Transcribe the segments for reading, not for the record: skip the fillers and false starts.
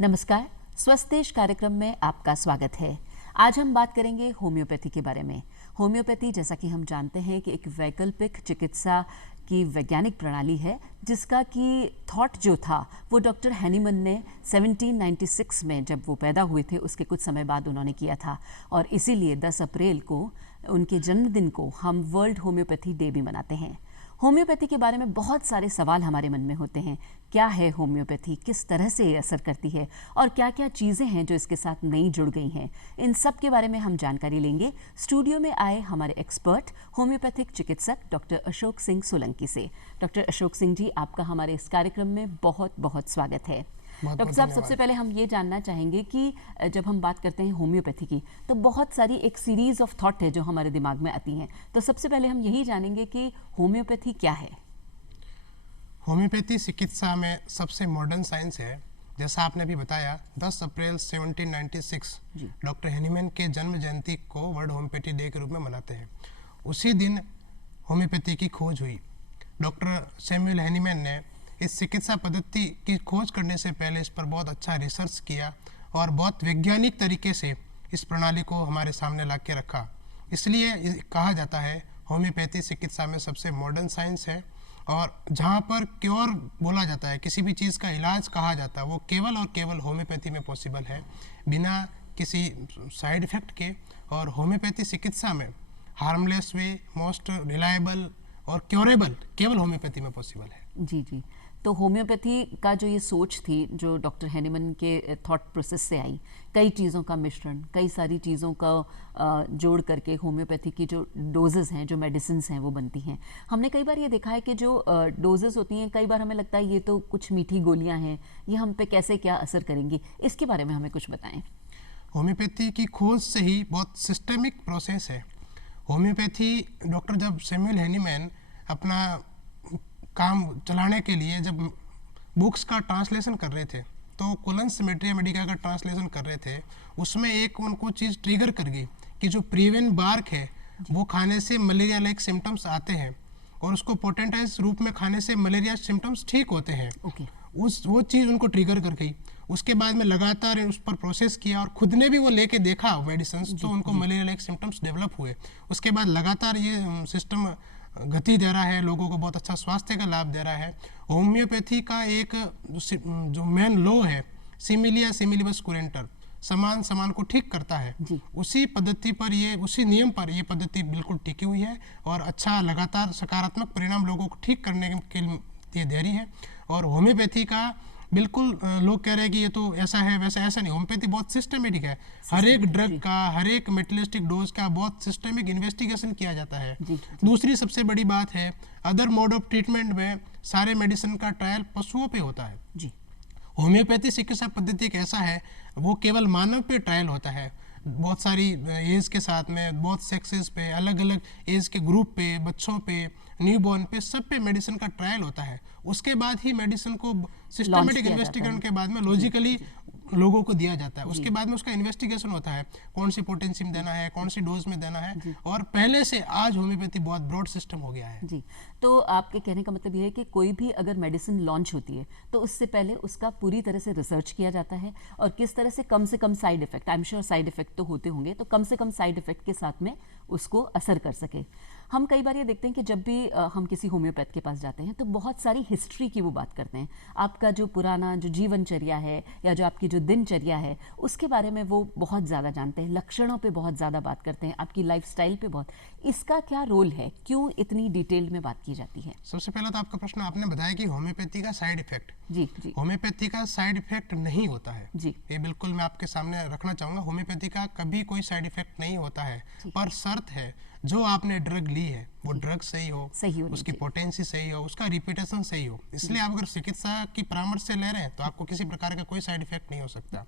नमस्कार, स्वस्थ देश कार्यक्रम में आपका स्वागत है। आज हम बात करेंगे होम्योपैथी के बारे में। होम्योपैथी, जैसा कि हम जानते हैं, कि एक वैकल्पिक चिकित्सा की वैज्ञानिक प्रणाली है, जिसका कि थॉट जो था वो डॉक्टर हैनीमन ने 1796 में, जब वो पैदा हुए थे, उसके कुछ समय बाद उन्होंने किया था। और इसीलिए 10 अप्रैल को, उनके जन्मदिन को, हम वर्ल्ड होम्योपैथी डे भी मनाते हैं। होम्योपैथी के बारे में बहुत सारे सवाल हमारे मन में होते हैं। क्या है होम्योपैथी, किस तरह से ये असर करती है, और क्या क्या चीज़ें हैं जो इसके साथ नई जुड़ गई हैं, इन सब के बारे में हम जानकारी लेंगे स्टूडियो में आए हमारे एक्सपर्ट होम्योपैथिक चिकित्सक डॉक्टर अशोक सिंह सोलंकी से। डॉक्टर अशोक सिंह जी, आपका हमारे इस कार्यक्रम में बहुत बहुत स्वागत है। डॉक्टर साहब, सबसे पहले हम ये जानना चाहेंगे कि जब हम बात करते हैं होम्योपैथी की, तो बहुत सारी एक सीरीज ऑफ थॉट है जो हमारे दिमाग में आती हैं। तो सबसे पहले हम यही जानेंगे कि होम्योपैथी क्या है। होम्योपैथी चिकित्सा में सबसे मॉडर्न साइंस है। जैसा आपने भी बताया, 10 अप्रैल 1796 डॉक्टर हैनीमैन के जन्म जयंती को वर्ल्ड होम्योपैथी डे के रूप में मनाते हैं। उसी दिन होम्योपैथी की खोज हुई। डॉक्टर सैमुअल हैनीमैन ने इस चिकित्सा पद्धति की खोज करने से पहले इस पर बहुत अच्छा रिसर्च किया और बहुत वैज्ञानिक तरीके से इस प्रणाली को हमारे सामने ला के रखा। इसलिए कहा जाता है होम्योपैथी चिकित्सा में सबसे मॉडर्न साइंस है। और जहाँ पर क्योर बोला जाता है, किसी भी चीज़ का इलाज कहा जाता है, वो केवल और केवल होम्योपैथी में पॉसिबल है, बिना किसी साइड इफ़ेक्ट के। और होम्योपैथी चिकित्सा में हार्मलेस वे, मोस्ट रिलायबल और क्योरेबल केवल होम्योपैथी में पॉसिबल है। जी जी। तो होम्योपैथी का जो ये सोच थी, जो डॉक्टर हैनीमैन के थॉट प्रोसेस से आई, कई चीज़ों का मिश्रण, कई सारी चीज़ों का जोड़ करके होम्योपैथी की जो डोजेज़ हैं, जो मेडिसिन हैं, वो बनती हैं। हमने कई बार ये देखा है कि जो डोजेज़ होती हैं, कई बार हमें लगता है ये तो कुछ मीठी गोलियां हैं, ये हम पे कैसे क्या असर करेंगी। इसके बारे में हमें कुछ बताएं। होम्योपैथी की खोज से ही बहुत सिस्टमिक प्रोसेस है। होम्योपैथी डॉक्टर जब सैमुअल हैनीमैन अपना काम चलाने के लिए जब बुक्स का ट्रांसलेशन कर रहे थे, तो कोलंस मेट्रिया मेडिका का ट्रांसलेशन कर रहे थे, उसमें एक उनको चीज़ ट्रिगर कर गई कि जो प्रीवेन बार्क है वो खाने से मलेरिया लाइक सिम्टम्स आते हैं, और उसको पोटेंटाइज रूप में खाने से मलेरिया सिम्टम्स ठीक होते हैं। वो चीज़ उनको ट्रिगर कर गई। उसके बाद में लगातार उस पर प्रोसेस किया और खुद ने भी वो लेके देखा मेडिसिन, तो उनको मलेरिया लाइक सिम्टम्स डेवलप हुए। उसके बाद लगातार ये सिस्टम गति दे रहा है, लोगों को बहुत अच्छा स्वास्थ्य का लाभ दे रहा है। होम्योपैथी का एक जो मेन लॉ है, सिमिलिया सिमिलिबस कुरेंटर, समान समान को ठीक करता है, उसी पद्धति पर ये, उसी नियम पर ये पद्धति बिल्कुल टिकी हुई है और अच्छा लगातार सकारात्मक परिणाम लोगों को ठीक करने के लिए दे रही है। और होम्योपैथी का बिल्कुल लोग कह रहे हैं कि ये तो ऐसा है वैसा, ऐसा नहीं। होम्योपैथी बहुत सिस्टमेटिक है। हर एक ड्रग का, हर एक मेटलिस्टिक डोज का बहुत सिस्टमिक इन्वेस्टिगेशन किया जाता है। दूसरी सबसे बड़ी बात है, अदर मोड ऑफ ट्रीटमेंट में सारे मेडिसिन का ट्रायल पशुओं पे होता है। होम्योपैथी चिकित्सा पद्धति एक ऐसा है, वो केवल मानव पे ट्रायल होता है। बहुत सारी एज के साथ में, बहुत सेक्सेस पे, अलग अलग एज के ग्रुप पे, बच्चों पे, न्यूबॉर्न पे, सब पे मेडिसिन का ट्रायल होता है। उसके बाद ही मेडिसिन को सिस्टमेटिक इन्वेस्टिगेशन के बाद में लॉजिकली लोगों को दिया जाता है। उसके बाद में उसका इन्वेस्टिगेशन होता है, कौन सी पोटेंसी में देना है, कौन सी डोज में देना है। और पहले से आज होम्योपैथी बहुत ब्रॉड सिस्टम हो गया है। जी, तो आपके कहने का मतलब ये है कि कोई भी अगर मेडिसिन लॉन्च होती है, तो उससे पहले उसका पूरी तरह से रिसर्च किया जाता है, और किस तरह से कम side effect, I am sure side effect तो होते होंगे, तो कम से कम साइड इफेक्ट के साथ में उसको असर कर सके। हम कई बार ये देखते हैं कि जब भी हम किसी होम्योपैथ के पास जाते हैं, तो बहुत सारी हिस्ट्री की वो बात करते हैं। आपका जो पुराना जो जीवनचर्या है, या जो आपकी जो दिनचर्या है, उसके बारे में वो बहुत ज़्यादा जानते हैं, लक्षणों पे बहुत ज़्यादा बात करते हैं, आपकी लाइफस्टाइल पे बहुत। इसका क्या रोल है, क्यों इतनी डिटेल में बात की जाती है? सबसे पहले तो आपका प्रश्न, आपने बताया कि होम्योपैथी का साइड इफेक्ट। जी जी। होम्योपैथी का साइड इफेक्ट नहीं होता है जी। ये बिल्कुल मैं आपके सामने रखना चाहूँगा। होम्योपैथी का कभी कोई साइड इफेक्ट नहीं होता है, पर शर्त है जो आपने ड्रग ली है वो ड्रग सही हो, उसकी पोटेंसी सही हो, उसका रिपीटेशन सही हो। इसलिए आप अगर चिकित्सा की परामर्श से ले रहे हैं तो आपको किसी प्रकार का कोई साइड इफेक्ट नहीं हो सकता।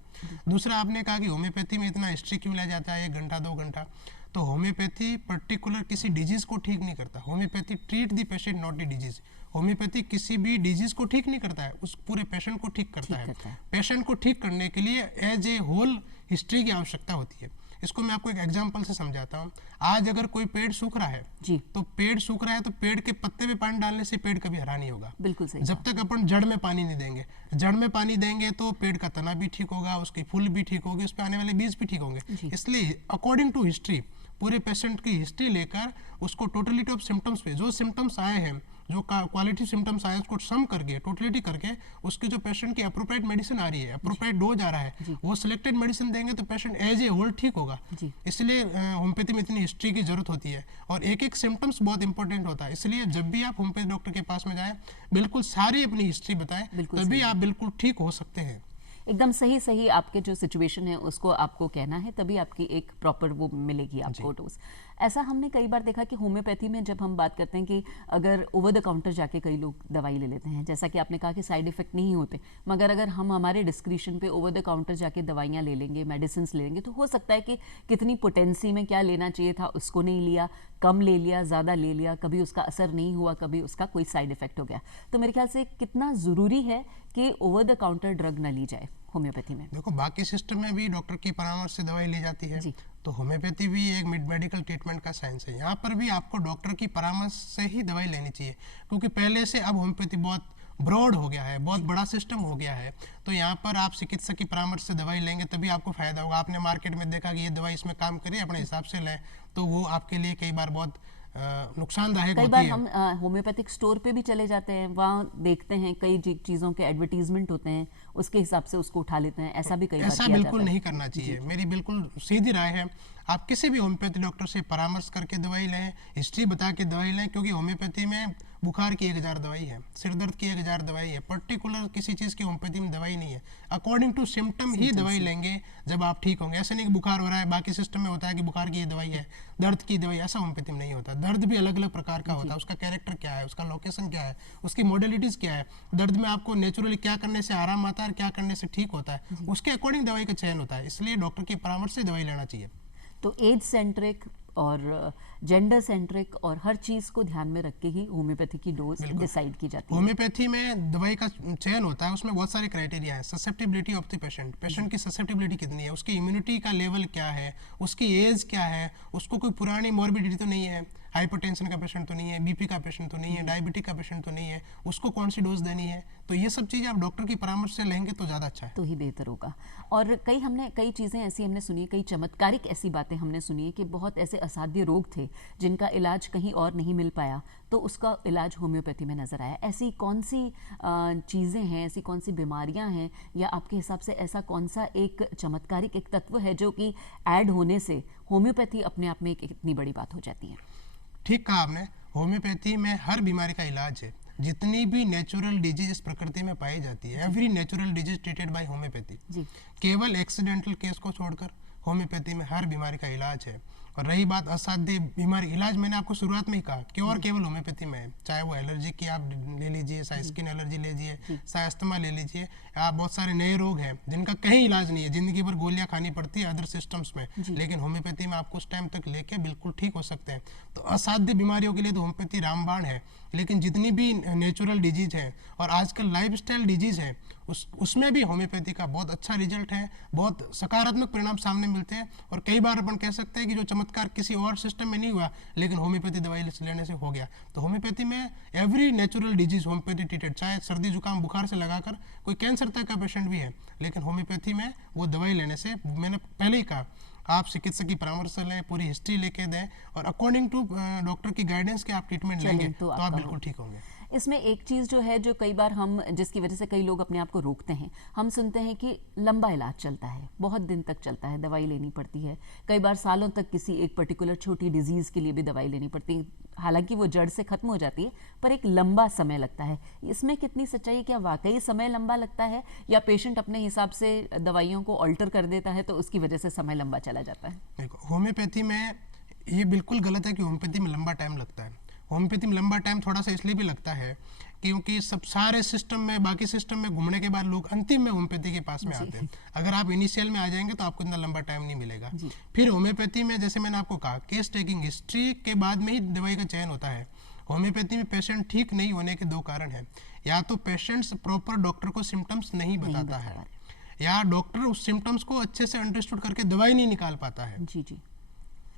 दूसरा, आपने कहा कि होम्योपैथी में इतना हिस्ट्री क्यों लिया जाता है, 1 घंटा 2 घंटा। तो होम्योपैथी पर्टिकुलर किसी डिजीज को ठीक नहीं करता। Homeopathy treat the patient not the disease. Homeopathy किसी भी डिजीज को ठीक नहीं करता है, उस पूरे पेशेंट को ठीक करता है। पेशेंट को ठीक करने के लिए एज ए होल हिस्ट्री की आवश्यकता होती है। इसको मैं आपको एक एग्जांपल से समझाता हूँ। आज अगर कोई पेड़ सूख रहा है जी, तो पेड़ सूख रहा है तो पेड़ के पत्ते पे पानी डालने से पेड़ कभी हरा नहीं होगा। बिल्कुल सही जब तक अपन जड़ में पानी नहीं देंगे, जड़ में पानी देंगे तो पेड़ का तना भी ठीक होगा, उसकी फूल भी ठीक होगी, उस पर आने वाले बीज भी ठीक होंगे। इसलिए अकॉर्डिंग टू हिस्ट्री, पूरे पेशेंट की हिस्ट्री लेकर उसको टोटलिटी ऑफ सिम्टम्स पे जो सिम्टम्स आए हैं, जो क्वालिटी सिम्टम्स आए उसको सम करके टोटलिटी करके उसके जो पेशेंट की अप्रोप्रिएट मेडिसिन आ रही है, अप्रोप्रिएट डोज आ रहा है, वो सिलेक्टेड मेडिसिन देंगे तो पेशेंट एज ए होल ठीक होगा। इसलिए होम्योपैथी में इतनी हिस्ट्री की जरूरत होती है और एक एक सिम्टम्स बहुत इंपॉर्टेंट होता है। इसलिए जब भी आप होम्योपैथी डॉक्टर के पास में जाएं, बिल्कुल सारी अपनी हिस्ट्री बताएं, तभी आप बिल्कुल ठीक हो सकते हैं। एकदम सही सही आपके जो सिचुएशन है उसको आपको कहना है, तभी आपकी एक प्रॉपर वो मिलेगी आपको डोज। ऐसा हमने कई बार देखा कि होम्योपैथी में जब हम बात करते हैं कि अगर ओवर द काउंटर जाके कई लोग दवाई ले लेते हैं, जैसा कि आपने कहा कि साइड इफेक्ट नहीं होते, मगर अगर हम हमारे डिस्क्रिप्शन पे ओवर द काउंटर जाके दवाइयाँ ले लेंगे, मेडिसिन ले लेंगे, तो हो सकता है कि कितनी पोटेंसी में क्या लेना चाहिए था उसको नहीं लिया, कम ले लिया, ज़्यादा ले लिया, कभी उसका असर नहीं हुआ, कभी उसका कोई साइड इफेक्ट हो गया। तो मेरे ख्याल से कितना ज़रूरी है कि ओवर द काउंटर ड्रग न ली जाए होम्योपैथी में। देखो, बाकी सिस्टम में भी डॉक्टर की परामर्श से दवाई ली जाती है, तो होम्योपैथी भी एक मेडिकल ट्रीटमेंट का साइंस है। यहाँ पर भी आपको डॉक्टर की परामर्श से ही दवाई लेनी चाहिए, क्योंकि पहले से अब होम्योपैथी बहुत ब्रॉड हो गया है, बहुत बड़ा सिस्टम हो गया है। तो यहाँ पर आप चिकित्सक की परामर्श से दवाई लेंगे तभी आपको फायदा होगा। आपने मार्केट में देखा कि ये दवाई इसमें काम करिए, अपने हिसाब से लें, तो वो आपके लिए कई बार बहुत नुकसानदायक होती है। कई बार हम होम्योपैथिक स्टोर पे भी चले जाते हैं, वहाँ देखते हैं कई चीज़ों के एडवर्टीजमेंट होते हैं, उसके हिसाब से उसको उठा लेते हैं। ऐसा भी कई बार ऐसा किया बिल्कुल जाता नहीं करना चाहिए। मेरी बिल्कुल सीधी राय है, आप किसी भी होम्योपैथी डॉक्टर से परामर्श करके दवाई लें, हिस्ट्री बता के दवाई लें, क्योंकि होम्योपैथी में बुखार की 1000 दवाई है, सिर दर्द की 1000 दवाई है, पर्टिकुलर किसी चीज़ की होम्योपैथी में दवाई नहीं है। अकॉर्डिंग टू सिम्टम ही दवाई लेंगे जब आप ठीक होंगे। ऐसे नहीं कि बुखार हो रहा है, बाकी सिस्टम में होता है कि बुखार की ये दवाई है, दर्द की दवाई, ऐसा होम्योपैथी में नहीं होता। दर्द भी अलग अलग प्रकार का होता है, उसका कैरेक्टर क्या है, उसका लोकेशन क्या है, उसकी मॉडलिटीज़ क्या है, दर्द में आपको नेचुरली क्या करने से आराम आता है और क्या करने से ठीक होता है, उसके अकॉर्डिंग दवाई का चयन होता है। इसलिए डॉक्टर की परामर्श से दवाई लेना चाहिए। तो एज सेंट्रिक और जेंडर सेंट्रिक और हर चीज़ को ध्यान में रख के ही होम्योपैथी की डोज डिसाइड की जाती है। होम्योपैथी में दवाई का चयन होता है, उसमें बहुत सारे क्राइटेरिया है। Susceptibility of the patient, patient की ससेप्टिबिलिटी कितनी है, उसकी इम्यूनिटी का लेवल क्या है, उसकी एज क्या है, उसको कोई पुरानी मॉर्बिडिटी तो नहीं है, हाइपरटेंशन का पेशेंट तो नहीं है, बीपी का पेशेंट तो नहीं है, डायबिटिक का पेशेंट तो नहीं है, उसको कौन सी डोज देनी है। तो ये सब चीज़ें आप डॉक्टर की परामर्श से लेंगे तो ज़्यादा अच्छा है, तो ही बेहतर होगा। और कई चीज़ें ऐसी हमने सुनी, कई चमत्कारिक ऐसी बातें हमने सुनी है कि बहुत ऐसे असाध्य रोग थे जिनका इलाज कहीं और नहीं मिल पाया, तो उसका इलाज होम्योपैथी में नजर आया। ऐसी कौन सी चीज़ें हैं, ऐसी कौन सी बीमारियां हैं, या आपके हिसाब से ऐसा कौन सा एक चमत्कारिक एक तत्व है जो कि ऐड होने से होम्योपैथी अपने आप में एक इतनी बड़ी बात हो जाती है? ठीक कहा आपने, होम्योपैथी में हर बीमारी का इलाज है। जितनी भी नेचुरल डिजीज इस प्रकृति में पाई जाती है, every natural disease treated by homeopathy. केवल एक्सीडेंटल केस को छोड़कर होम्योपैथी में हर बीमारी का इलाज है। और रही बात असाध्य बीमारी, इलाज मैंने आपको शुरुआत में ही कहा कि और केवल होम्योपैथी में है। चाहे वो एलर्जी की आप ले लीजिए, चाहे स्किन एलर्जी ले लीजिए, चाहे अस्थमा ले लीजिए, आप बहुत सारे नए रोग हैं जिनका कहीं इलाज नहीं है, जिंदगी भर गोलियां खानी पड़ती है अदर सिस्टम्स में, लेकिन होम्योपैथी में आप कुछ टाइम तक लेके बिल्कुल ठीक हो सकते हैं। तो असाध्य बीमारियों के लिए तो होम्योपैथी रामबाण है। लेकिन जितनी भी नेचुरल डिजीज है और आजकल लाइफस्टाइल डिजीज है, उसमें भी होम्योपैथी का बहुत अच्छा रिजल्ट है, बहुत सकारात्मक परिणाम सामने मिलते हैं। और कई बार अपन कह सकते हैं कि जो चमत्कार किसी और सिस्टम में नहीं हुआ, लेकिन होम्योपैथी दवाई लेने से हो गया। तो होम्योपैथी में every natural disease homeopathy treated, चाहे सर्दी जुकाम बुखार से लगाकर कोई कैंसर तक का पेशेंट भी है, लेकिन होम्योपैथी में वो दवाई लेने से, मैंने पहले ही कहा, आप चिकित्सक की परामर्श लें, पूरी हिस्ट्री लेके दें और अकॉर्डिंग टू डॉक्टर की गाइडेंस के आप ट्रीटमेंट लेंगे तो आप बिल्कुल ठीक होंगे। इसमें एक चीज़ जो है, जो कई बार हम, जिसकी वजह से कई लोग अपने आप को रोकते हैं, हम सुनते हैं कि लंबा इलाज चलता है, बहुत दिन तक चलता है, दवाई लेनी पड़ती है, कई बार सालों तक किसी एक पर्टिकुलर छोटी डिजीज़ के लिए भी दवाई लेनी पड़ती है। हालांकि वो जड़ से खत्म हो जाती है, पर एक लंबा समय लगता है। इसमें कितनी सच्चाई है? क्या वाकई समय लंबा लगता है, या पेशेंट अपने हिसाब से दवाइयों को ऑल्टर कर देता है तो उसकी वजह से समय लंबा चला जाता है? देखो, होम्योपैथी में ये बिल्कुल गलत है कि होम्योपैथी में लंबा टाइम लगता है। होम्योपैथी में लंबा टाइम थोड़ा सा इसलिए भी लगता है क्योंकि सब सारे सिस्टम में, बाकी सिस्टम में घूमने के बाद लोग अंतिम में होम्योपैथी के पास में आते हैं। अगर आप इनिशियल में आ जाएंगे तो आपको इतना लंबा टाइम नहीं मिलेगा। फिर होम्योपैथी में, जैसे मैंने आपको कहा, केस टेकिंग हिस्ट्री के बाद में ही दवाई का चयन होता है। होम्योपैथी में पेशेंट ठीक नहीं होने के दो कारण हैं। या तो पेशेंट्स प्रॉपर डॉक्टर को सिम्टम्स नहीं बताता है, या डॉक्टर उस सिम्टम्स को अच्छे से अंडरस्टूड करके दवाई नहीं निकाल पाता है जी जी,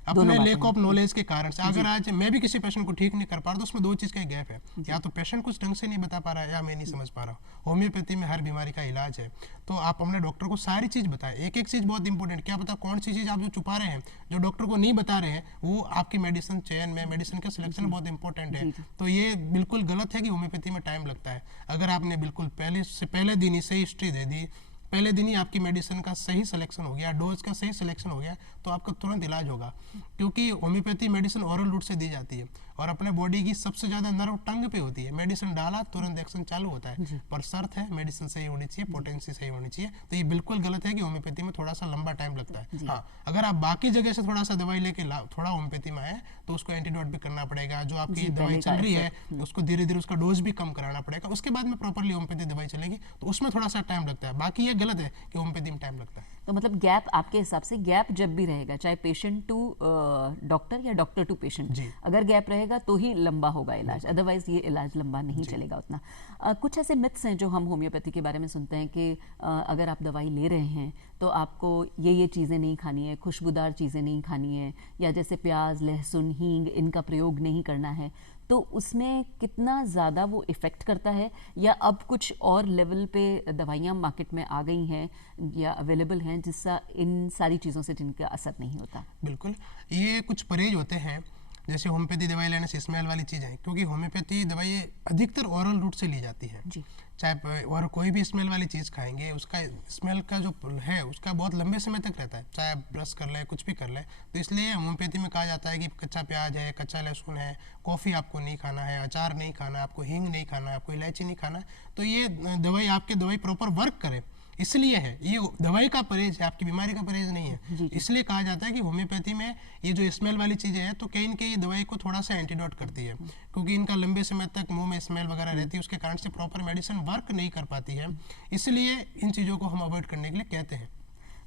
अपने लेक ऑफ नॉलेज के कारण से। अगर आज मैं भी किसी पेशेंट को ठीक नहीं कर पा रहा तो उसमें दो चीज़ का गैप है, या तो पेशेंट कुछ ढंग से नहीं बता पा रहा है या मैं नहीं समझ पा रहा हूँ। होम्योपैथी में हर बीमारी का इलाज है, तो आप अपने डॉक्टर को सारी चीज़ बताएं, एक एक चीज़ बहुत इंपॉर्टेंट। क्या पता कौन सी चीज़ आप जो छुपा रहे हैं, जो डॉक्टर को नहीं बता रहे हैं, वो आपकी मेडिसिन चयन में, मेडिसिन का सिलेक्शन बहुत इंपॉर्टेंट है। तो ये बिल्कुल गलत है कि होम्योपैथी में टाइम लगता है। अगर आपने बिल्कुल पहले दिन ही सही हिस्ट्री दे दी, पहले दिन ही आपकी मेडिसिन का सही सिलेक्शन हो गया, डोज का सही सिलेक्शन हो गया, तो आपका तुरंत इलाज होगा। क्योंकि होम्योपैथी मेडिसिन ओरल रूट से दी जाती है और अपने बॉडी की सबसे ज़्यादा नर्व टंग पे होती है। मेडिसिन डाला तुरंत एक्शन चालू होता है, पर शर्त है मेडिसिन सही होनी चाहिए, पोटेंसी सही होनी चाहिए। तो ये बिल्कुल गलत है कि होम्योपैथी में थोड़ा सा लंबा टाइम लगता है। हाँ, अगर आप बाकी जगह से थोड़ा सा दवाई लेके थोड़ा होम्योपैथी में आए तो उसको एंटीडोट भी करना पड़ेगा। जो आपकी दवाई चल रही है उसको धीरे धीरे उसका डोज भी कम कराना पड़ेगा, उसके बाद में प्रॉपरली होम्योपैथी दवाई चलेगी, तो उसमें थोड़ा सा टाइम लगता है। बाकी ये गलत है कि होम्योपैथी में टाइम लगता है। तो मतलब गैप आपके हिसाब से गैप जब भी रहेगा, चाहे पेशेंट टू डॉक्टर या डॉक्टर टू पेशेंट, अगर गैप रहेगा तो ही लंबा होगा इलाज, अदरवाइज ये इलाज लंबा नहीं चलेगा उतना। कुछ ऐसे मिथ्स हैं जो हम होम्योपैथी के बारे में सुनते हैं कि अगर आप दवाई ले रहे हैं तो आपको ये चीज़ें नहीं खानी है, खुशबूदार चीज़ें नहीं खानी है, या जैसे प्याज, लहसुन, हींग इनका प्रयोग नहीं करना है। तो उसमें कितना ज़्यादा वो इफ़ेक्ट करता है, या अब कुछ और लेवल पे दवाइयाँ मार्केट में आ गई हैं या अवेलेबल हैं जिससे इन सारी चीज़ों से जिनका असर नहीं होता? बिल्कुल, ये कुछ परहेज होते हैं। जैसे होम्योपैथी दवाई लेने से स्मेल वाली चीज़ है, क्योंकि होम्योपैथी दवाई अधिकतर ओरल रूट से ली जाती है। चाहे और कोई भी स्मेल वाली चीज़ खाएंगे, उसका स्मेल का जो है उसका बहुत लंबे समय तक रहता है, चाहे आप ब्रश कर लें, कुछ भी कर लें। तो इसलिए होम्योपैथी में कहा जाता है कि कच्चा प्याज है, कच्चा लहसुन है, कॉफ़ी आपको नहीं खाना है, अचार नहीं खाना है, आपको हींग नहीं खाना है, आपको इलायची नहीं खाना है। तो ये दवाई आपकी दवाई प्रॉपर वर्क करे, इसलिए है। ये दवाई का परहेज है, आपकी बीमारी का परहेज नहीं है। इसलिए कहा जाता है कि होम्योपैथी में ये जो स्मेल वाली चीज़ें हैं तो कहीं न कहीं दवाई को थोड़ा सा एंटीडोट करती है, क्योंकि इनका लंबे समय तक मुंह में स्मेल वगैरह रहती है, उसके कारण से प्रॉपर मेडिसिन वर्क नहीं कर पाती है। इसलिए इन चीज़ों को हम अवॉइड करने के लिए कहते हैं।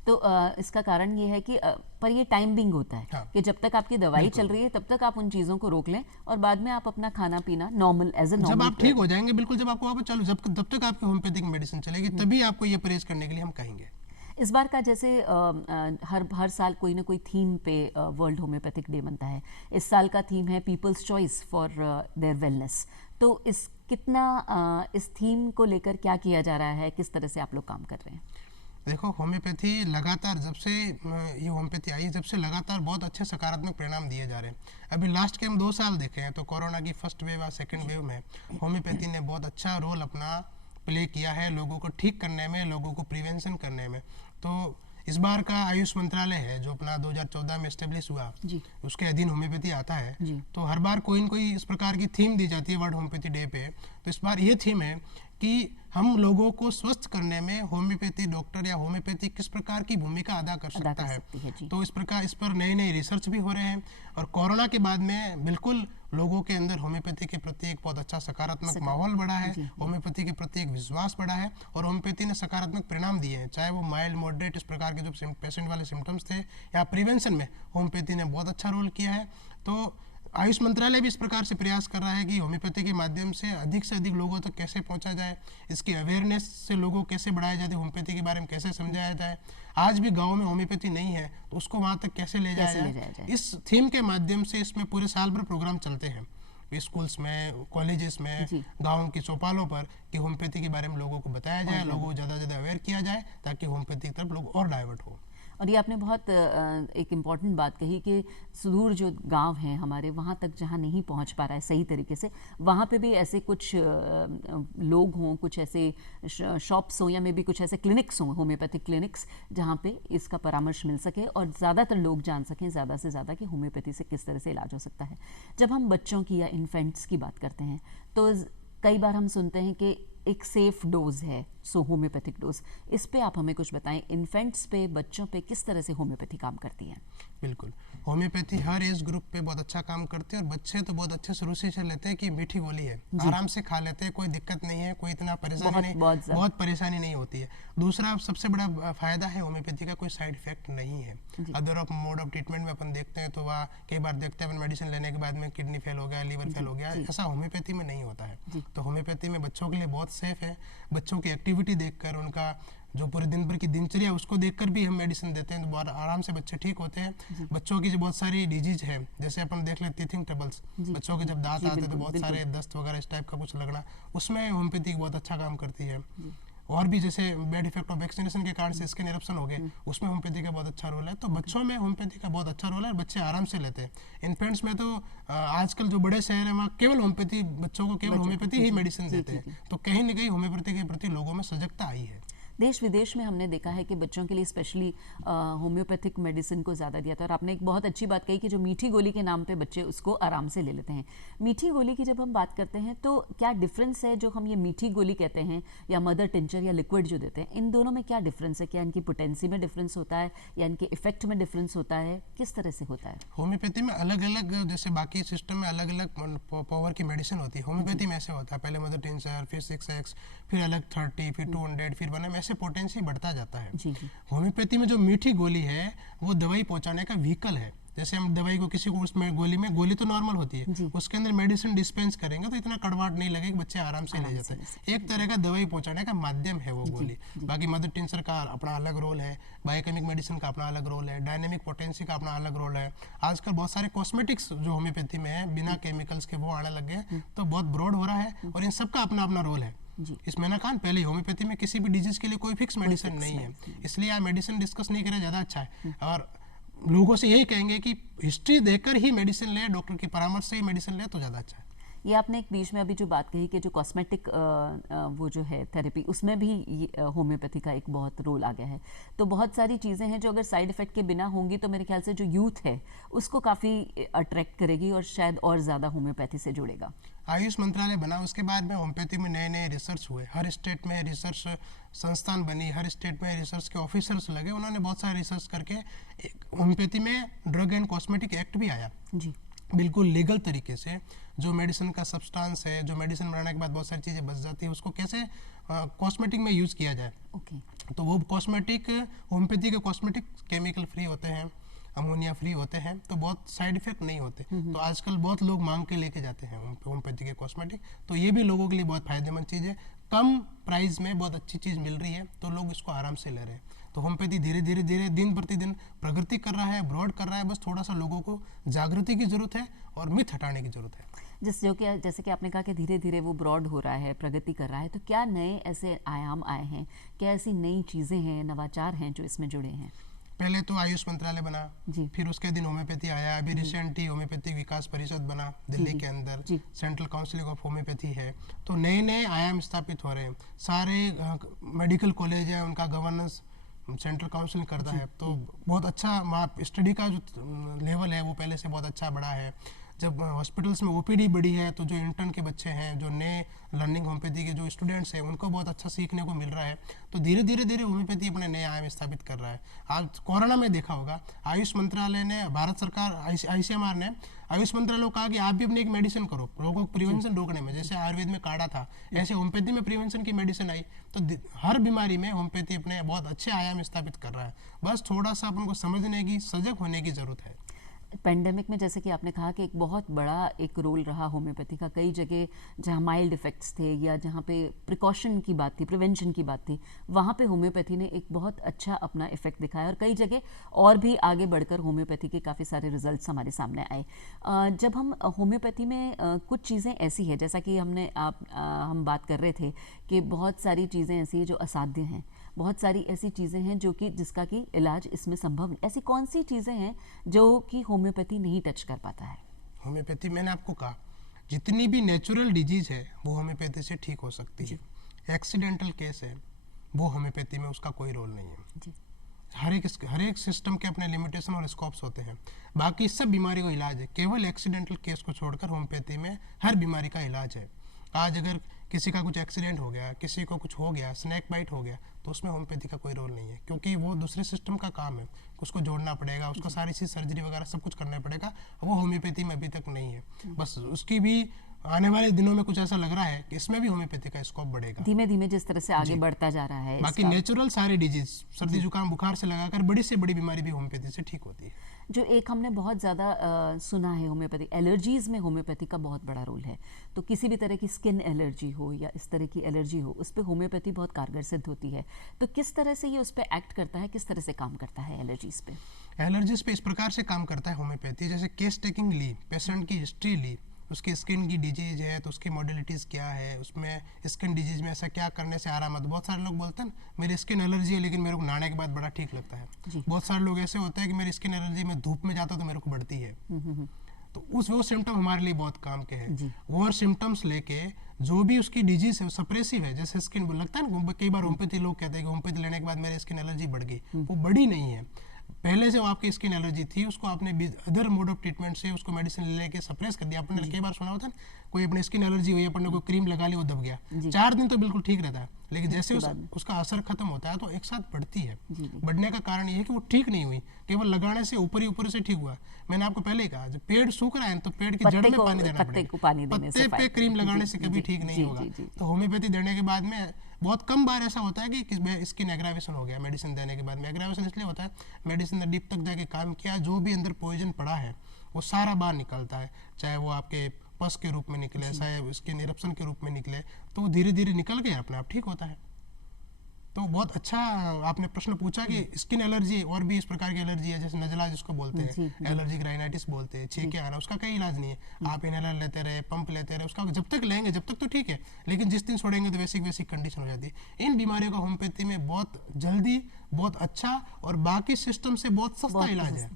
तो इसका कारण ये है कि पर ये टाइमिंग होता है। हाँ। कि जब तक आपकी दवाई चल रही है तब तक आप उन चीज़ों को रोक लें और बाद में आप अपना खाना पीना नॉर्मल एज ए नॉर्मल, जब आप ठीक हो जाएंगे, बिल्कुल जब आपको वापस चालू, जब तक आपकी होम्योपैथिक मेडिसिन चलेगी तभी आपको ये परहेज करने के लिए हम कहेंगे। इस बार का जैसे हर साल कोई ना कोई थीम पे वर्ल्ड होम्योपैथिक डे बनता है। इस साल का थीम है people's choice for their wellness. तो इस थीम को लेकर क्या किया जा रहा है, किस तरह से आप लोग काम कर रहे हैं? देखो, होम्योपैथी लगातार जब से ये होम्योपैथी आई, जब से लगातार बहुत अच्छे सकारात्मक परिणाम दिए जा रहे हैं। अभी लास्ट के हम 2 साल देखे हैं तो कोरोना की फर्स्ट वेव और सेकंड वेव में होम्योपैथी ने बहुत अच्छा रोल अपना प्ले किया है लोगों को ठीक करने में, लोगों को प्रिवेंशन करने में। तो इस बार का आयुष मंत्रालय है जो अपना 2014 में एस्टेब्लिश हुआ, उसके अधीन होम्योपैथी आता है। तो हर बार कोई न कोई इस प्रकार की थीम दी जाती है वर्ल्ड होम्योपैथी डे पे। तो इस बार ये थीम है कि हम लोगों को स्वस्थ करने में होम्योपैथी डॉक्टर या होम्योपैथी किस प्रकार की भूमिका अदा कर सकता है। तो इस पर नए नए रिसर्च भी हो रहे हैं और कोरोना के बाद में बिल्कुल लोगों के अंदर होम्योपैथी के प्रति एक बहुत अच्छा सकारात्मक माहौल बढ़ा है, होम्योपैथी के प्रति एक विश्वास बढ़ा है और होम्योपैथी ने सकारात्मक परिणाम दिए हैं। चाहे वो माइल्ड, मॉडरेट इस प्रकार के जो पेशेंट वाले सिम्टम्स थे या प्रिवेंशन में होम्योपैथी ने बहुत अच्छा रोल किया है। तो आयुष मंत्रालय भी इस प्रकार से प्रयास कर रहा है कि होम्योपैथी के माध्यम से अधिक लोगों तक कैसे पहुंचा जाए, इसकी अवेयरनेस से लोगों को कैसे बढ़ाया जाए, होम्योपैथी के बारे में कैसे समझाया जाए। आज भी गांव में होम्योपैथी नहीं है तो उसको वहां तक कैसे ले जाया जाए। इस थीम के माध्यम से इसमें पूरे साल भर प्रोग्राम चलते हैं स्कूल्स में, कॉलेजेस में, गाँव की चौपालों पर, कि होम्योपैथी के बारे में लोगों को बताया जाए, लोगों को ज़्यादा से ज़्यादा अवेयर किया जाए ताकि होम्योपैथी की तरफ लोग और डाइवर्ट हो। और ये आपने बहुत एक इम्पॉर्टेंट बात कही कि सुदूर जो गांव हैं हमारे, वहाँ तक जहाँ नहीं पहुँच पा रहा है सही तरीके से, वहाँ पे भी ऐसे कुछ लोग हों, कुछ ऐसे शॉप्स हों या मे भी कुछ ऐसे क्लिनिक्स हों, होम्योपैथिक क्लिनिक्स, जहाँ पे इसका परामर्श मिल सके और ज़्यादातर लोग जान सकें ज़्यादा से ज़्यादा कि होम्योपैथी से किस तरह से इलाज हो सकता है। जब हम बच्चों की या इन्फेंट्स की बात करते हैं तो कई बार हम सुनते हैं कि एक सेफ डोज है, सो होम्योपैथिक डोज। इस पे आप हमें कुछ बताएं, इन्फेंट्स पे, बच्चों पे किस तरह से होम्योपैथी काम करती है? बिल्कुल, होम्योपैथी हर एज ग्रुप पे बहुत अच्छा काम करती है और बच्चे तो बहुत अच्छे शुरू से लेते हैं कि मीठी गोली है, आराम से खा लेते हैं, कोई दिक्कत नहीं है, कोई इतना परेशानी नहीं, बहुत परेशानी नहीं होती है। दूसरा सबसे बड़ा फायदा है होम्योपैथी का, कोई साइड इफेक्ट नहीं है। Other of mode of treatment में अपन देखते हैं तो वह कई बार देखते हैं अपन मेडिसिन लेने के बाद में किडनी फेल हो गया, लीवर फेल हो गया, ऐसा होम्योपैथी में नहीं होता है। तो होम्योपैथी में बच्चों के लिए बहुत सेफ है। बच्चों की एक्टिविटी देखकर, उनका जो पूरे दिन भर की दिनचर्या उसको देखकर भी हम मेडिसिन देते हैं, तो बहुत आराम से बच्चे ठीक होते हैं। बच्चों की जो बहुत सारी डिजीज है, जैसे अपन देख लें टीथिंग ट्रबल्स, बच्चों के जब दांत आते हैं तो बहुत सारे दस्त वगैरह इस टाइप का कुछ लगना, उसमें होम्योपैथी बहुत अच्छा काम करती है। और भी जैसे बैड इफेक्ट ऑफ वैक्सीनेशन के कारण से स्किन एरप्शन हो गए, उसमें होम्योपैथी का बहुत अच्छा रोल है। तो बच्चों में होम्योपैथी का बहुत अच्छा रोल है और बच्चे आराम से लेते हैं। इन्फेंट्स में तो आजकल जो बड़े शहर हैं वहाँ केवल होम्योपैथी, बच्चों को केवल होम्योपैथी ही मेडिसिन देते हैं। तो कहीं ना कहीं होम्योपैथी के प्रति लोगों में सजगता आई है। देश विदेश में हमने देखा है कि बच्चों के लिए स्पेशली होम्योपैथिक मेडिसिन को ज़्यादा दिया था। और आपने एक बहुत अच्छी बात कही कि जो मीठी गोली के नाम पे बच्चे उसको आराम से ले लेते हैं। मीठी गोली की जब हम बात करते हैं तो क्या डिफरेंस है, जो हम ये मीठी गोली कहते हैं या मदर टिंचर या लिक्विड जो देते हैं, इन दोनों में क्या डिफरेंस है? क्या इनकी पोटेंसी में डिफरेंस होता है या इनके इफेक्ट में डिफरेंस होता है? किस तरह से होता है? होम्योपैथी में अलग अलग, जैसे बाकी सिस्टम में अलग अलग पावर की मेडिसिन होती है, होम्योपैथी में ऐसे होता है पहले मदर टिंचर, फिर 6x, फिर अलग 30, फिर 200, फिर 1 ऐसे पोटेंसी बढ़ता जाता है। होम्योपैथी में जो मीठी गोली है वो दवाई पहुंचाने का व्हीकल है। जैसे हम दवाई को किसी को उसमें गोली तो नॉर्मल होती है, उसके अंदर मेडिसिन डिस्पेंस करेंगे तो इतना कड़वाहट नहीं लगेगी, बच्चे आराम से ले जाते हैं। एक तरह का दवाई पहुंचाने का माध्यम है वो गोली। बाकी मदर टिंचर का अपना अलग रोल है, बायोकेमिक मेडिसिन का अपना अलग रोल है, डायनेमिक पोटेंसी का अपना अलग रोल है। आजकल बहुत सारे कॉस्मेटिक्स जो होम्योपैथी में है बिना केमिकल्स के वो आने लग गए, तो बहुत ब्रॉड हो रहा है और इन सबका अपना अपना रोल है। इस मैंने कहा पहले होम्योपैथी में किसी भी डिजीज के लिए कोई फिक्स मेडिसिन नहीं है, इसलिए आप मेडिसिन डिस्कस नहीं करें ज़्यादा अच्छा है। और लोगों से यही कहेंगे कि हिस्ट्री देखकर ही मेडिसिन लें, डॉक्टर की परामर्श से ही मेडिसिन लें तो ज़्यादा अच्छा है। ये आपने एक बीच में अभी जो बात कही कि जो कॉस्मेटिक वो जो है थेरेपी, उसमें भी होम्योपैथी का एक बहुत रोल आ गया है। तो बहुत सारी चीज़ें हैं जो अगर साइड इफेक्ट के बिना होंगी तो मेरे ख्याल से जो यूथ है उसको काफ़ी अट्रैक्ट करेगी और शायद और ज़्यादा होम्योपैथी से जुड़ेगा। आयुष मंत्रालय बना, उसके बाद में होम्योपैथी में नए नए रिसर्च हुए, हर स्टेट में रिसर्च संस्थान बनी, हर स्टेट में रिसर्च के ऑफिसर्स लगे, उन्होंने बहुत सारे रिसर्च करके होम्योपैथी में ड्रग एंड कॉस्मेटिक एक्ट भी आया जी, बिल्कुल लीगल तरीके से। जो मेडिसिन का सब्सटेंस है, जो मेडिसिन बनाने के बाद बहुत सारी चीज़ें बच जाती है, उसको कैसे कॉस्मेटिक में यूज़ किया जाए। तो वो कॉस्मेटिक, होम्योपैथी के कॉस्मेटिक केमिकल फ्री होते हैं, अमोनिया फ्री होते हैं, तो बहुत साइड इफेक्ट नहीं होते। तो आजकल बहुत लोग मांग के लेके जाते हैं होम्योपैथी के कॉस्मेटिक, तो ये भी लोगों के लिए बहुत फायदेमंद चीज़ है। कम प्राइस में बहुत अच्छी चीज़ मिल रही है तो लोग इसको आराम से ले रहे हैं। तो होम्योपैथी धीरे धीरे दिन प्रतिदिन प्रगति कर रहा है, ब्रॉड कर रहा है। बस थोड़ा सा लोगों को जागृति की जरूरत है और मिथ हटाने की जरूरत है। जैसे कि आपने कहा कि धीरे धीरे वो ब्रॉड हो रहा है, प्रगति कर रहा है, तो क्या नए ऐसे आयाम आए हैं, क्या ऐसी नई चीज़ें हैं, नवाचार हैं जो इसमें जुड़े हैं? पहले तो आयुष मंत्रालय बना, फिर उसके दिन होम्योपैथी आया, अभी रिसेंटली होम्योपैथिक विकास परिषद बना दिल्ली के अंदर, सेंट्रल काउंसिल ऑफ होम्योपैथी है। तो नए नए आयाम स्थापित हो रहे हैं। सारे मेडिकल कॉलेज है, उनका गवर्नेंस सेंट्रल काउंसिल करता है, तो बहुत अच्छा वहाँ स्टडी का जो लेवल है वो पहले से बहुत अच्छा बढ़ा है। जब हॉस्पिटल्स में ओपीडी बढ़ी है तो जो इंटर्न के बच्चे हैं, जो नए लर्निंग होम्योपैथी के जो स्टूडेंट्स हैं, उनको बहुत अच्छा सीखने को मिल रहा है। तो धीरे धीरे होम्योपैथी अपने नए आयाम स्थापित कर रहा है। आज कोरोना में देखा होगा, आयुष मंत्रालय ने, भारत सरकार ICMR ने आयुष मंत्रालय को कहा कि आप भी अपनी एक मेडिसिन करो रोगों को प्रिवेंशन रोकने में। जैसे आयुर्वेद में काढ़ा था, ऐसे होम्योपैथी में प्रिवेंशन की मेडिसिन आई। तो हर बीमारी में होम्योपैथी अपने बहुत अच्छे आयाम स्थापित कर रहा है। बस थोड़ा सा अपन को समझने की, सजग होने की जरूरत है। पेंडेमिक में जैसे कि आपने कहा कि एक बहुत बड़ा एक रोल रहा होम्योपैथी का, कई जगह जहाँ माइल्ड इफेक्ट्स थे या जहाँ पे प्रिकॉशन की बात थी, प्रिवेंशन की बात थी, वहाँ पे होम्योपैथी ने एक बहुत अच्छा अपना इफेक्ट दिखाया और कई जगह और भी आगे बढ़कर होम्योपैथी के काफ़ी सारे रिजल्ट्स हमारे सामने आए। जब हम होम्योपैथी में कुछ चीज़ें ऐसी है, जैसा कि हम बात कर रहे थे कि बहुत सारी चीज़ें ऐसी हैं जो असाध्य हैं, बहुत सारी ऐसी चीज़ें हैं जो कि जिसका कि इलाज इसमें संभव नहीं। ऐसी कौन सी चीज़ें हैं जो कि होम्योपैथी नहीं टच कर पाता है? होम्योपैथी, मैंने आपको कहा, जितनी भी नेचुरल डिजीज है वो होम्योपैथी से ठीक हो सकती है। एक्सीडेंटल केस है वो होम्योपैथी में उसका कोई रोल नहीं है जी। हर एक सिस्टम के अपने लिमिटेशन और स्कोप्स होते हैं। बाकी सब बीमारी का इलाज है, केवल एक्सीडेंटल केस को छोड़कर होम्योपैथी में हर बीमारी का इलाज है। आज अगर किसी का कुछ एक्सीडेंट हो गया, किसी को कुछ हो गया, स्नैक बाइट हो गया, तो उसमें होम्योपैथी का कोई रोल नहीं है, क्योंकि वो दूसरे सिस्टम का काम है। उसको जोड़ना पड़ेगा, उसको सारी चीज़ सर्जरी वगैरह सब कुछ करना पड़ेगा, वो होम्योपैथी में अभी तक नहीं है। बस उसकी भी आने वाले दिनों में कुछ ऐसा लग रहा है कि इसमें भी होम्योपैथी का स्कोप बढ़ेगा धीमे धीमे जिस तरह से आगे बढ़ता जा रहा है बाकी इसका। नेचुरल सारे डिजीज सर्दी जुकाम बुखार से लगाकर बड़ी से बड़ी बीमारी भी होम्योपैथी से ठीक होती है। जो एक हमने बहुत ज़्यादा सुना है होम्योपैथी, एलर्जीज़ में होम्योपैथी का बहुत बड़ा रोल है। तो किसी भी तरह की स्किन एलर्जी हो या इस तरह की एलर्जी हो, उस पर होम्योपैथी बहुत कारगर सिद्ध होती है। तो किस तरह से ये उस पर एक्ट करता है, किस तरह से काम करता है एलर्जीज़ पे? एलर्जीज पे इस प्रकार से काम करता है होम्योपैथी, जैसे केस टेकिंग ली, पेशेंट की हिस्ट्री ली, उसकी स्किन की डिजीज है तो उसकी मॉडलिटीज़ क्या है, उसमें स्किन डिजीज में ऐसा क्या करने से आराम आता है। बहुत सारे लोग बोलते हैं ना मेरी स्किन एलर्जी है लेकिन मेरे को नहाने के बाद बड़ा ठीक लगता है। बहुत सारे लोग ऐसे होते हैं कि मेरी स्किन एलर्जी में धूप में जाता तो मेरे को बढ़ती है। तो वो सिम्टम हमारे लिए बहुत काम के हैं। वो सिम्टम्स लेके जो भी उसकी डिजीज है वो सप्रेसिव है, जैसे स्किन लगता है ना कई बार होम्योपैथी लोग कहते हैं कि होम्योपैथी लेने के बाद मेरी स्किन एलर्जी बढ़ गई, वो बढ़ी नहीं है। पहले से वो आपकी स्किन एलर्जी थी, उसको आपने अदर मोड ऑफ ट्रीटमेंट से उसको मेडिसिन लेके सप्रेस कर दिया। आपने कई बार सुना होता है ना कोई अपनी स्किन एलर्जी हुई, अपन ने कोई क्रीम लगा ली वो दब गया, 4 दिन तो बिल्कुल ठीक रहता है, लेकिन जैसे उसका असर खत्म होता है तो एक साथ बढ़ती है। बढ़ने का कारण ये है कि वो ठीक नहीं हुई, केवल लगाने से ऊपर से ठीक हुआ। मैंने आपको पहले ही कहा जब पेड़ सूख रहा है तो पेड़ की जड़ में पानी देना पड़ेगा, पत्ते पे क्रीम लगाने से कभी ठीक नहीं होगा। तो होम्योपैथी देने के बाद में बहुत कम बार ऐसा होता है कि स्किन एग्रावेशन हो गया मेडिसिन देने के बाद में। एग्रावेशन इसलिए होता है मेडिसिन ने डीप तक जाके काम किया, जो भी अंदर पॉइजन पड़ा है वो सारा बाहर निकलता है, चाहे वो आपके पस के रूप में निकले, चाहे स्किन इरप्शन के रूप में निकले, तो वो धीरे धीरे निकल के अपने आप ठीक होता है। तो बहुत अच्छा आपने प्रश्न पूछा कि स्किन एलर्जी और भी इस प्रकार की एलर्जी है, जैसे नजला जिसको बोलते हैं, एलर्जिक राइनाइटिस बोलते हैं, छींके आना, उसका कोई इलाज नहीं है। आप इनहेलर लेते रहे, पंप लेते रहे, उसका जब तक लेंगे जब तक तो ठीक है, लेकिन जिस दिन छोड़ेंगे तो वैसी कंडीशन हो जाती है। इन बीमारियों का होम्योपैथी में बहुत जल्दी, बहुत अच्छा और बाकी सिस्टम से बहुत सस्ता इलाज है।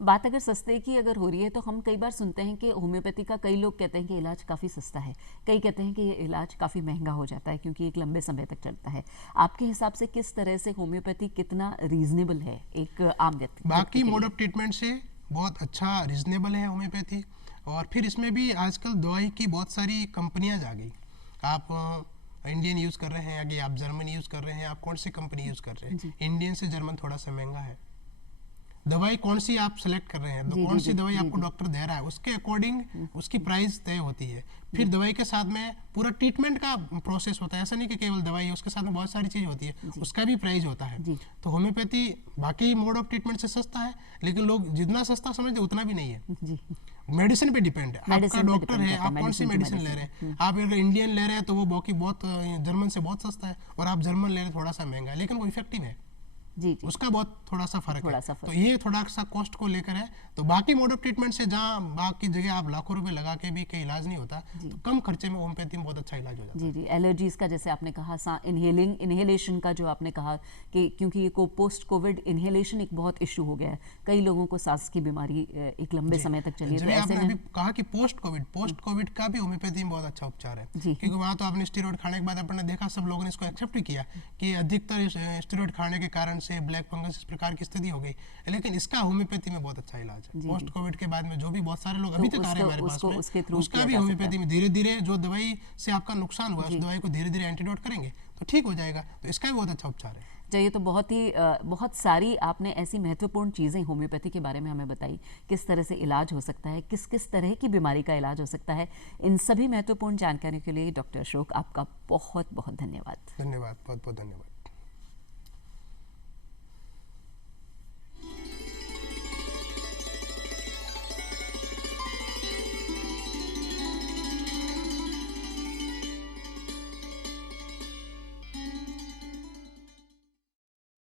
बात अगर सस्ते की अगर हो रही है तो हम कई बार सुनते हैं कि होम्योपैथी का कई लोग कहते हैं कि इलाज काफ़ी सस्ता है, कई कहते हैं कि ये इलाज काफ़ी महंगा हो जाता है क्योंकि एक लंबे समय तक चलता है। आपके हिसाब से किस तरह से होम्योपैथी कितना रीजनेबल है एक आम व्यक्ति? बाकी मोड ऑफ ट्रीटमेंट से बहुत अच्छा रीजनेबल है होम्योपैथी। और फिर इसमें भी आजकल दवाई की बहुत सारी कंपनियाँ आ गई। आप इंडियन यूज़ कर रहे हैं आगे, आप जर्मन यूज़ कर रहे हैं, आप कौन सी कंपनी यूज़ कर रहे हैं? इंडियन से जर्मन थोड़ा सा महंगा है। दवाई कौन सी आप सेलेक्ट कर रहे हैं, तो कौन सी दवाई आपको डॉक्टर दे रहा है उसके अकॉर्डिंग उसकी प्राइस तय होती है। फिर दवाई के साथ में पूरा ट्रीटमेंट का प्रोसेस होता है, ऐसा नहीं कि केवल दवाई है, उसके साथ में बहुत सारी चीज़ होती है, उसका भी प्राइस होता है। तो होम्योपैथी बाकी मोड ऑफ ट्रीटमेंट से सस्ता है, लेकिन लोग जितना सस्ता समझते उतना भी नहीं है। मेडिसिन पे डिपेंड है, आपका डॉक्टर है, आप कौन सी मेडिसिन ले रहे हैं। आप अगर इंडियन ले रहे हैं तो वो बाकी बहुत जर्मन से बहुत सस्ता है, और आप जर्मन ले रहे हैं थोड़ा सा महंगा है, लेकिन वो इफेक्टिव है। उसका बहुत थोड़ा सा फर्क है। तो ये थोड़ा सा कॉस्ट को लेकर है। तो बाकी मोड ऑफ ट्रीटमेंट से जहाँ बाकी जगह आप लाखों रुपए लगा के भी कहीं इलाज नहीं होता, तो कम खर्चे में होम्योपैथी में बहुत अच्छा इलाज हो जाता है। जी। एलर्जीज का जैसे आपने कहा, इनहेलेशन का जो आपने कहा कि क्योंकि ये पोस्ट कोविड इनहेलेशन एक बहुत इशू हो गया है, कई लोगों को सांस की बीमारी एक लंबे समय तक चली है। आपने अभी कहा कि पोस्ट कोविड का भी होम्योपैथी में बहुत अच्छा उपचार है, क्योंकि वहाँ तो आपने स्टेरॉइड खाने के बाद आपने देखा सब लोगों ने इसको एक्सेप्ट भी किया कि अधिकतर स्टेरॉइड खाने के कारण से ब्लैक फंगस इस प्रकार की स्थिति हो गई, लेकिन इसका होम्योपैथी में बहुत अच्छा इलाज है। पोस्ट कोविड के बाद में जो भी बहुत सारे लोग अभी तक आ रहे हैं हमारे पास में, उसका भी होम्योपैथी में धीरे धीरे जो दवाई से आपका नुकसान हुआ उस दवाई को धीरे धीरे एंटीडोट करेंगे तो ठीक हो जाएगा। तो इसका भी बहुत अच्छा उपचार है। चाहिए तो बहुत सारी आपने ऐसी महत्वपूर्ण चीज़ें होम्योपैथी के बारे में हमें बताई, किस तरह से इलाज हो सकता है, किस किस तरह की बीमारी का इलाज हो सकता है। इन सभी महत्वपूर्ण जानकारी के लिए डॉक्टर अशोक आपका बहुत बहुत धन्यवाद। बहुत बहुत धन्यवाद।